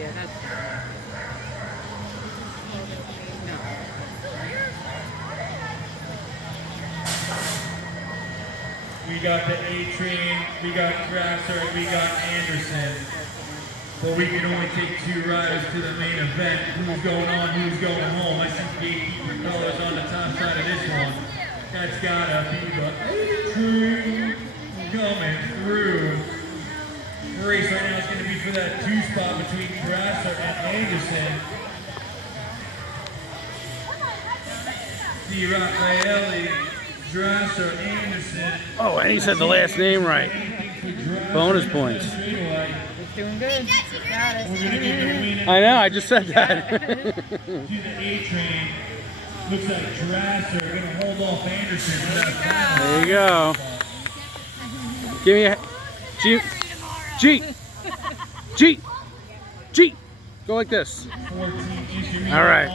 Yeah, that's no. We got the A-Train, we got Grasser, and we got Anderson. But we can only take 2 riders to the main event. Who's going on, who's going home? I see gatekeeper colors on the top side of this one. That's gotta be the A-Train coming through. The race right now is going to be for that 2 spot between Grasser and Anderson. D. Raffaelli, Grasser, Anderson. Oh, and he said the last name right. Bonus points. It's doing good. Got it. I know, I just said that. To the A-Train. Looks like Grasser going to hold off Anderson for that final. There you go. Give me a G. Go like this. 14 All right.